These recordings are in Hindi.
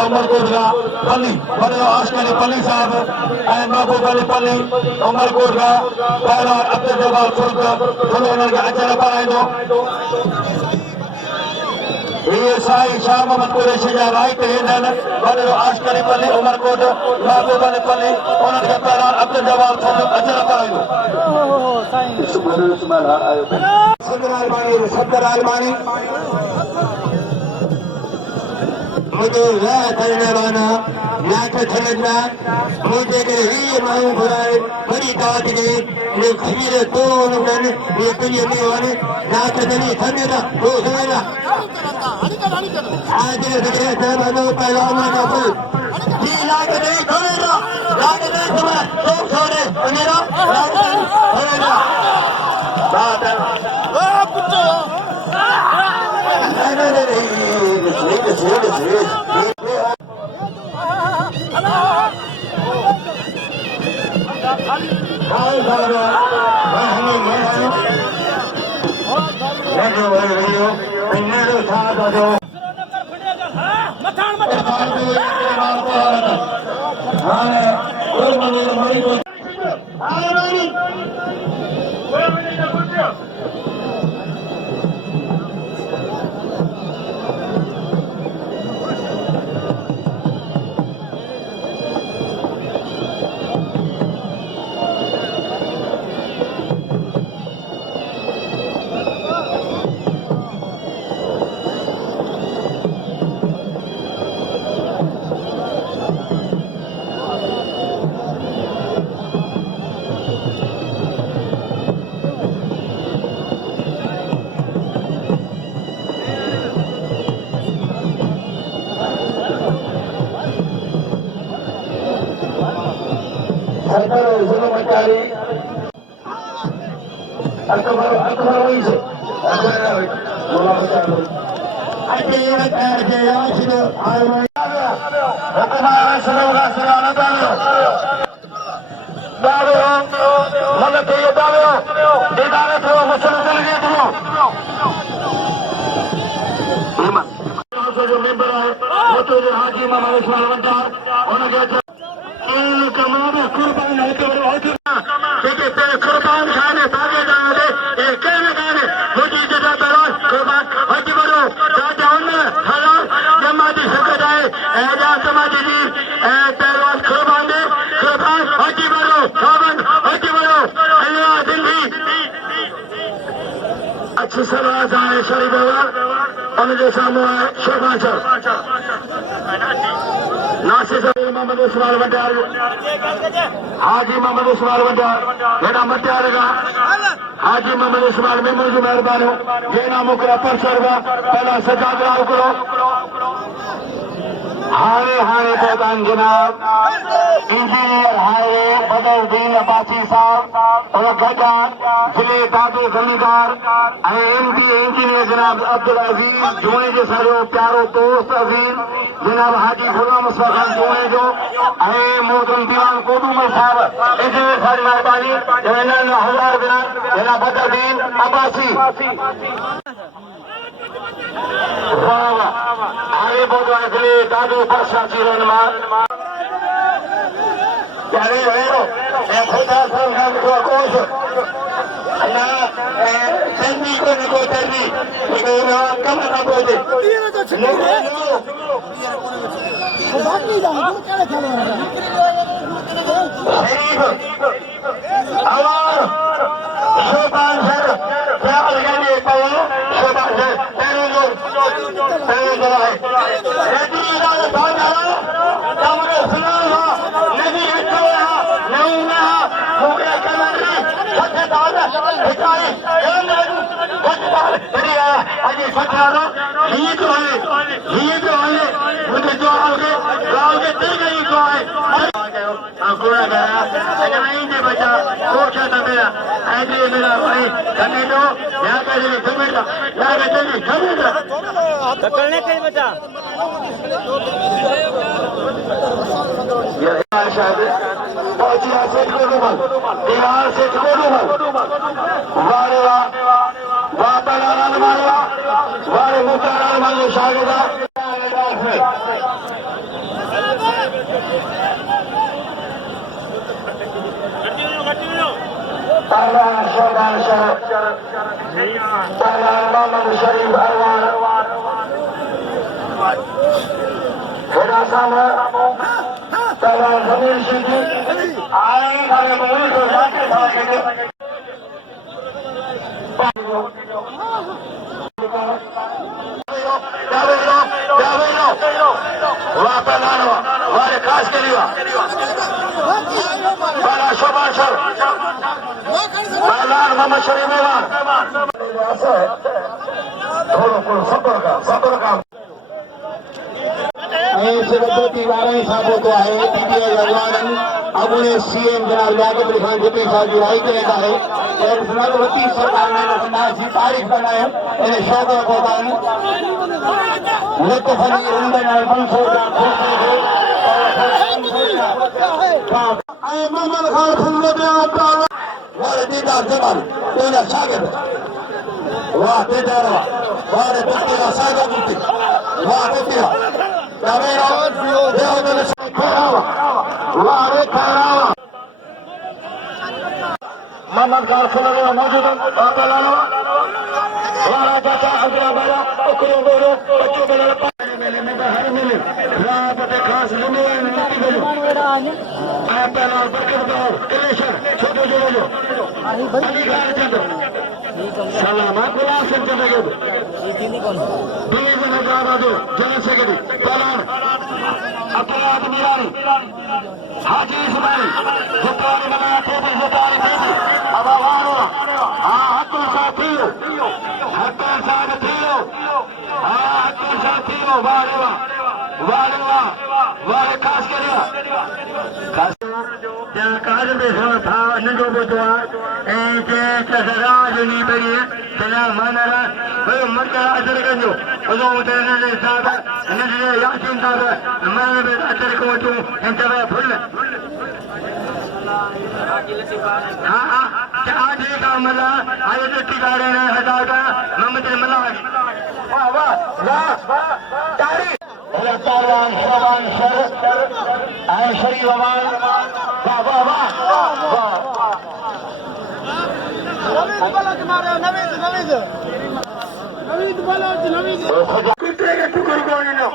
उमरकोट का पल्ली बड़े आशकानी पल्ली साहब महबूब अली पल्ली उमरकोट का पहला अब्दुल जब्बार फुल्क थोड़ो उन्होंने अचर पाराइंदो ये साई शाह मोहम्मद कुरैशी जा राइट हैंड बड़े आशकानी पल्ली उमरकोट महबूब अली पल्ली उन्होंने पहला अब्दुल जब्बार फुल्क अचर पाराइंदो सदर आलमानी मुझे वह करने वाला ना तो समझना मुझे के ही मालूम बुलाए बड़ी बात के ये खबीर तो उन्होंने ये कोई नहीं वाले ना तो नहीं समझना तो समझना आज ये देखिए सब लोग पहला ना बोल जी लाग नहीं समझना लाग नहीं समझ तो छोड़े मेरा लाग नहीं समझना बात है जो मेंबर है वो तो हाजी मोहम्मद इस्माइल वंटार उन्होंने कमाल कुर्बान है तो देखिए तेरे कुर्बान खाने भागे जाने ये कहने गाने मुझे जगह पर कुर्बान हज बनो राजा उन्हें हलाल जमाती शुक्र जाए एजाज समाजी जी पहलवान कुर्बान दे कुर्बान हज बनो कुर्बान हज बनो अल्लाह दिल्ली अच्छी सलाह जाने शरीफ होगा उनके सामने शोभान सर नासिर मोहम्मद इस्माइल वंटार हाजी मोहम्मद इस्माइल वंटार बेटा मटियार का हाजी मोहम्मद इस्माइल मेमन जो मेहरबानी ये नाम मुकरा परसर का पहला सजाद राव करो हाणे हाणे पहुंचान जनाब इंजीनियर हाईवे बदरुद्दीन अब्बासी साहब और गजा जिले दादे गनीदार एमपी इंजीनियर जनाब अब्दुल अजीज जुमे जो सॼो प्यारो दोस्त अजीज जनाब हाजी गुलाम मुस्तफा खान जुमे जो मोहतरम दीवान कोडूमल साहब इंजीनियर सारी मेहरबानी हजार जनाब बदरुद्दीन अब्बासी आगे बहुत अगले दादू परसाची रहनमा यानी हो खुदा साहब को कोस ना तन्नी को नको तन्नी को ना कम ना बोले नो बाकी जाओ क्या खेलो शरीफ आवाज शोभान सर क्या लगाने पाओ शोभान सर पकड़ने के बचा बिहार से वारे वारे मुख्तार शागिदा पहलवान शोभान शरफ, पहलवान मोहम्मद शरीफ अरवान, पहलवान जमील सिद्दीकी आए खाली मूल को जाते भागेंगे वहाँ पहलवान हमारे खास के लिए पहला शोभान शरफ, पहलवान मोहम्मद शरीफ अरवान थोड़ा सबर का सेवती 12 साहबों को आहे पीटीआई अगवान अबुने सीएम जनाब लियाकत अली खान जिपी साहब जी राय करेगा है और नगवती सरकार ने नासी तारीख बनाए इन शौक को कान लतफनी उंदन बंसो का आई मोहम्मद खान खुल्ले में आता वाले दीदार जमाल इन शागिर्द वाह तेदार वाह रे पत्ती का सागा बुती वाह पत्ती मोहम्मद खान खुल्ले मौजूद मेले में हर मिले रात खास छोटे जोड़ो सलामत जनरल सेक्रेटरी पहलवान अपराध मीरानी हाजी इस्माइल जुतारी बनाया थे जुतारी थे अब वारो हक्को साथियो हक्को साथियो वारे खास करिया ત્યાં કાજ બેસો થા નજો બોતવા એ જે કસરાજ ની બરી તેના માનરા એ મરકા અસર કરજો ઓજો ઉતરને સાબ નજે યાસીન સાબ માને બે અસર કો તો એંતવા ફુલ હા आज का मला आयोजित ठिकाणे हटा का मोहम्मद मला वाह वाह वाह तारी पहलवान शोभान शरफ आए शरीफ अमान वाह वाह वाह वाह नवीद कुत्ते के टुकड़ कौन है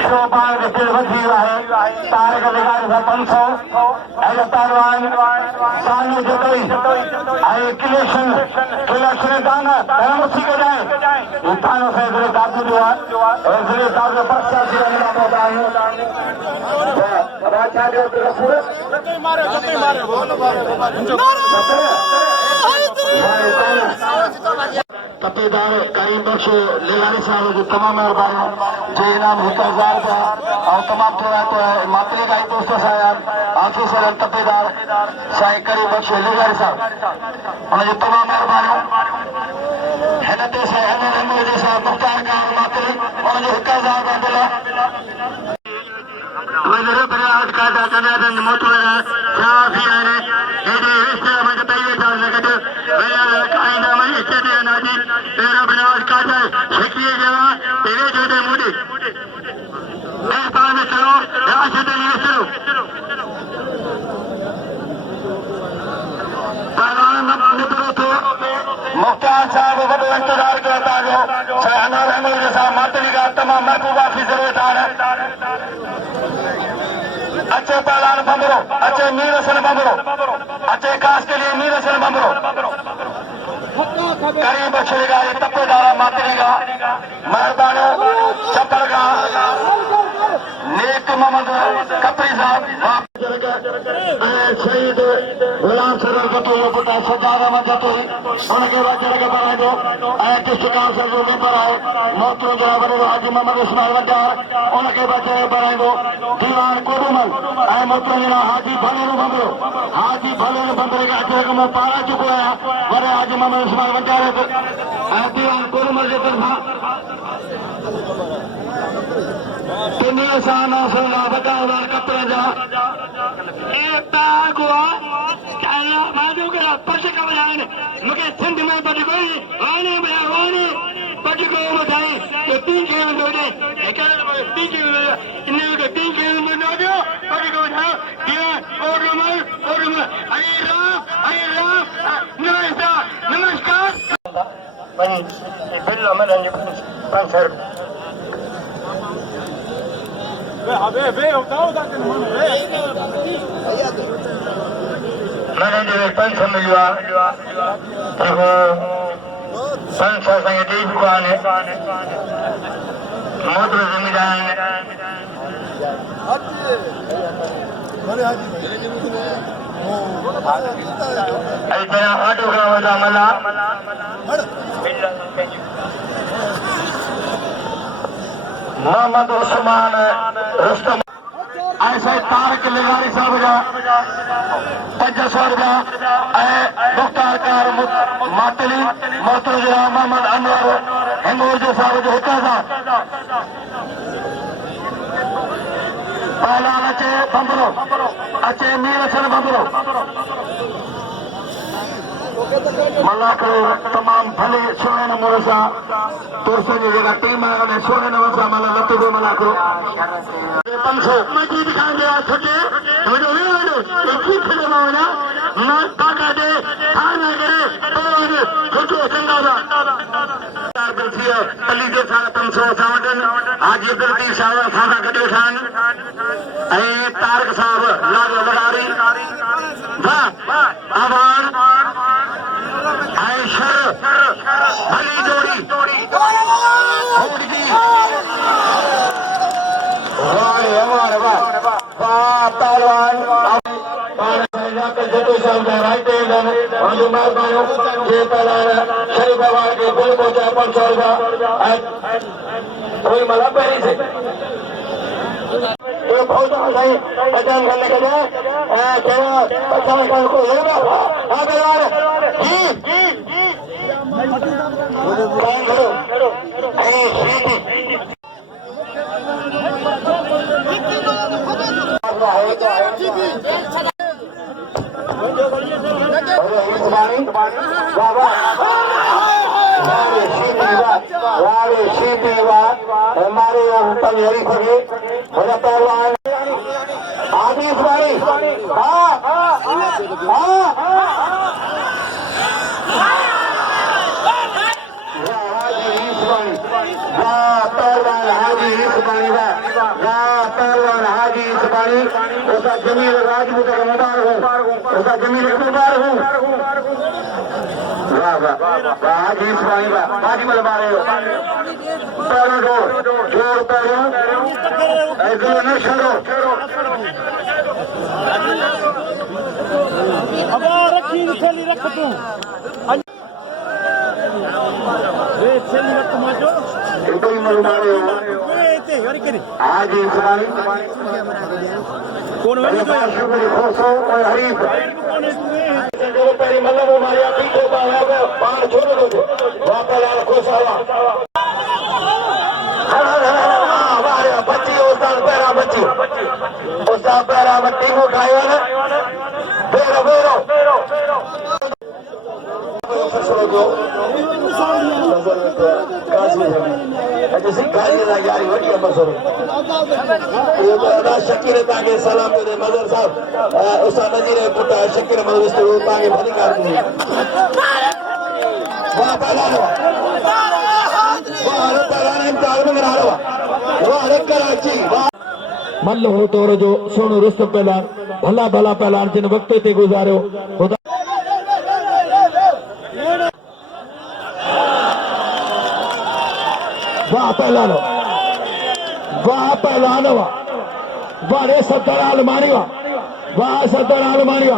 शोभान के वजी है तारक लगाए सरपंच ऐसा पहलवान सामने जतई आए इलेक्शन दाना उसी के जाए थानों से जिले काबू हुआ और जिले काबू पक्षा से होता है तपेदार करीम बख्श लेगानी साहब को तमाम मेहरबानी जे इनाम 1000 रुपया और तमाम थोड़ा तो मातरी का दोस्तों साहब आखिर सर तपेदार साईं करीम बख्श लेगानी साहब उनकी तमाम मेहरबानी हेनते से हेनते जैसा मुख्तार का मातरी उनके 1000 रुपया दिला वजरे प्रयास का कन्यादन मोटोरा साफी है ये रिश्ते में तैयार करने के वेला कायदा में स्थिति अनादि तेरा प्रयास का जाए शिक्षित जगह तेरे छोटे मोटे एक पान चलो राष्ट्र लिए चलो मुख्तार साहब को इंतजार करता है शाहना रहमान जैसा मातरी का तमाम महबूबा की जरूरत है अच्छे पहलवान बंबरो अच्छे मीर हसन बंबरो अच्छे खास के लिए मीर हसन बंबरो करीब बख्शेगा ये तपेदारा मातरीगा मेहरबानी चप्पल का नेक मोहम्मद कपरी साहब शहीद गुलाम सरवर जतो पुट सजाद अहमद जतो उनके बाद जगह बनाए दो डिस्ट्रिक्ट काउंसिल जो मेंबर है मोहतरम जनाब हाजी मोहम्मद इस्माइल वड्डार उनके बाद जगह बनाए दो दीवान कोडूमल मोहतरम जनाब हाजी भलेनु बंबरो हाजी भलेनु बंबरे का जगह में पारा चुको है बड़े हाजी मोहम्मद इस्माइल वड्डार दीवान कोडूमल के तरफा किन्नी आसान हौसला बड़ा कपड़े जा एकता गुआ क्या माधु का पछ का बजाने मुझे सिंध में बच गई वाणी बच गई बताई तो 3 किलो दे एक 3 किलो इन्हें 3 किलो नमस्कार बिल्लो मैंने पंचर मैंने जो पंच मिलवा देखो पंच संगे दी दुकान है मोटर जमींदार ऐसा ऑटो का होता मला मोहम्मद उस्मान रुस्तम ऐसे तारक लिगारी साहब जा 500 रुपया मुख्तार कार मातली मोहतरम मोहम्मद अनवर हिंगोर जो साहब जो होता था पहला अचे बंबरो अचे मीर हसन बंबरो मल्ला करो तमाम भले सोने नमूने सा तुरसे जी जगह टीम में सोने नमूने सा मल्ला लत्तू को मल्ला करो 500 मजीद खान दे छुटे वजो वे एक ही फिल्म होना मां ताका दे थाना करे तो छोटो संगादा बल्फिया अली दे सारा 500 सावडन हाजी अब्दुल साहब खाना कटे खान ए तारक साहब लाग लगारी वाह आवाज आयशर भली जोड़ी होड़गी वाह वाह पहलवान जतो साहब का राइट हैंड वाजू मार मारो ये पहलवान शरीफ अवार्ड के बिल पहुंचा 500 रुपया कोई मला पहले से ये बहुत सही पहचान करने के लिए चलो पहचान कर को ले लो हां पहलवान जी काम करो ऐ सीधी हमारे तैयारी खड़ी मेरा पहलवान आदि इस बारी पहलवान हाजी इस्मानी पहलवान हाजी इस्मानी उसका जमील राजपूत का मुबारक हूँ उसका जमील मुबारक हूँ हाजी इस्मानी हाजी मल मारे हो पैरों जोर पैरों ऐसे न छोड़ो रखी थैली रख तू थैली रख माजो कोई मल मारे हो आज इस्मानी कौन वाली तो शुक्र खोसो और हरीफ जो पहले मतलब हमारे पीछे बाहर छोड़ दो वापस लाल खोसावा बच्ची उस्ताद पैरा बच्ची उस्ताद पैरा बच्ची को खाए ना बेरो बेरो शकीर ताके सलाम दे मजर साहब उस्ताद नजीर पुटा शकीर मजर से ताके भली कर दी वाह पहला वाह पहला इम्तिहान में करा लो वाह कराची मल्ल हो तोर जो सोनू रुस्तम पहलवान भला भला पहलवान जिन वक्त ते गुजारियो वाह पहलवान वाह रे सत्तर आलमानी वाह सत्तर आलमानी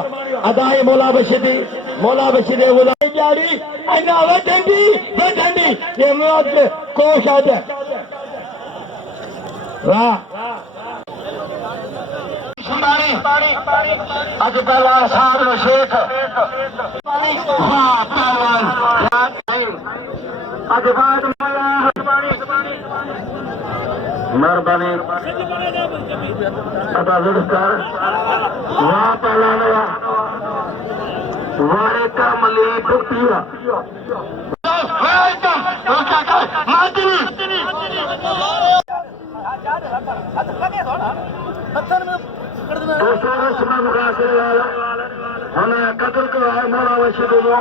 अदाई मौला बशीदी गुजारी जारी अना वठंदी ये मौत कोश आदे वाह अज पहलवान साहब नो शेख वाह पहलवान अज बाद मेहरबानी अदा जुड़कर वाह पहलवान वारे का मली भुक्तिया दोस्तों मुकाबले वाला हुन क़दुरु कयो आहे मौला वशीद जो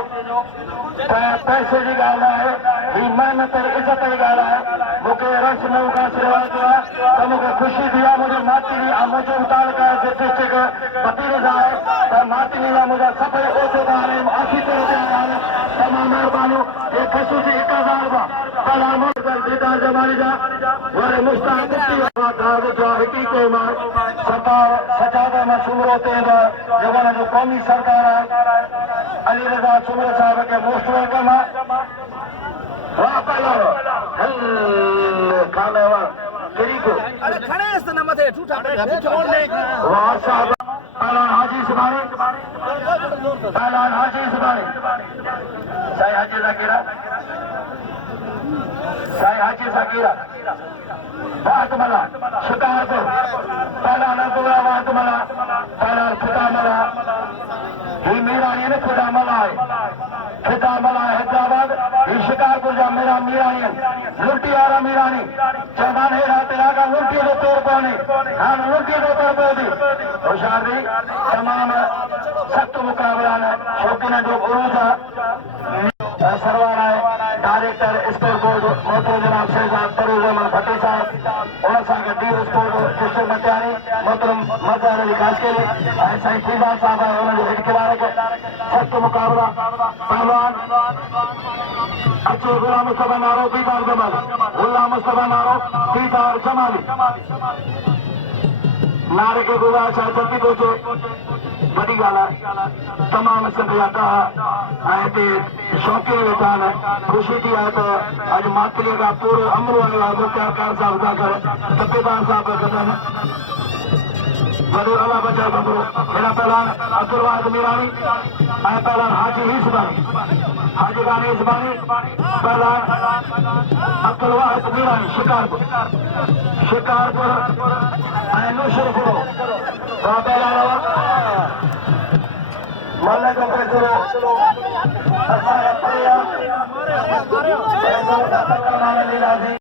त पैसे जी ॻाल्हि आहे, ही महिनत इज़त जी ॻाल्हि आहे। मूंखे रस्म खां रिवाज आहे त मूंखे ख़ुशी थी आहे, मुंहिंजी मातरी ऐं मुंहिंजो मुतालिक़ आहे डिस्ट्रिक्ट पतीर सां आहे त मातरी जा मुंहिंजा सभई उहिदेदार ऑफिसर आहिनि। तमामु महिरबानी। हे ख़ुशूसी 1000 रुपया पहला दीदार जमाली जा वरी मुश्ताक मुफ्ती सरकार सजाद अहमद सुमरो ते जो जो क़ौमी सरकार आहे अली रज़ा सुमरो साहिब खे मोस्ट वेलकम आहे। वाह पहला खाने किरी को अरे खड़े इस न मथे झूठा वाह साहब पहला हाजी सुभाणे पहला हाजी सुभाणे साईं हाजी ज़कीरा साईं हाजी ज़कीरा वातमला शिकारपुर पहला नज़ुरा वातमला पहला खितामला ही मीरानी ने खितामला है खितामला हैदराबाद ही शिकारपुर जा मेरा मीरानी लुटी वारा मीरानी चौधान हेड़ा तेरा का लुटी जो तौर पाने हाँ लुटी जो तौर पे दी होशियार दी तमाम सख्त मुकाबला है शौकीन जो उरूज सरवाना है डायरेक्टर स्पोर्ट बोर्ड मोहतरम जनाब शहजाद तरूज अहमद भट्टी साहब उन सां गॾु डी स्पोर्ट कृष्ण मटियाणी मोहतरम मज़हर अली कासकेली ऐं साईं फीज़ान साहब आहे हुनजो हेठि किनारे सख़्त मुक़ाबला पहलवान अचे गुलाम मुस्तफ़ा नारो दीदार जमाली गुलाम मुस्तफ़ा नारो दीदार जमाली नारे के गुज़ारिश आहे जल्दी पहुचे वॾी ॻाल्हि आहे तमामु सिंधिया ऐं हिते शौक़ीन वेठा आहिनि। ख़ुशी थी आहे त अॼु मातलीअ खां पूरो अमरो आयो आहे मुख्तार कार साहिब उजागर तपेदार साहिब गॾनि वॾो अला बचाव अमरो हेॾा पहलवान अब्दुल वाहिद मीरानी ऐं पहलवान हाजी हिसबानी हाजी खान हिसबानी पहलवान अब्दुल वाहिद मीरानी शिकारपुर ऐं नुशरपुरो वाह पहलवान मल्ल जो फैसलो असांजा परिया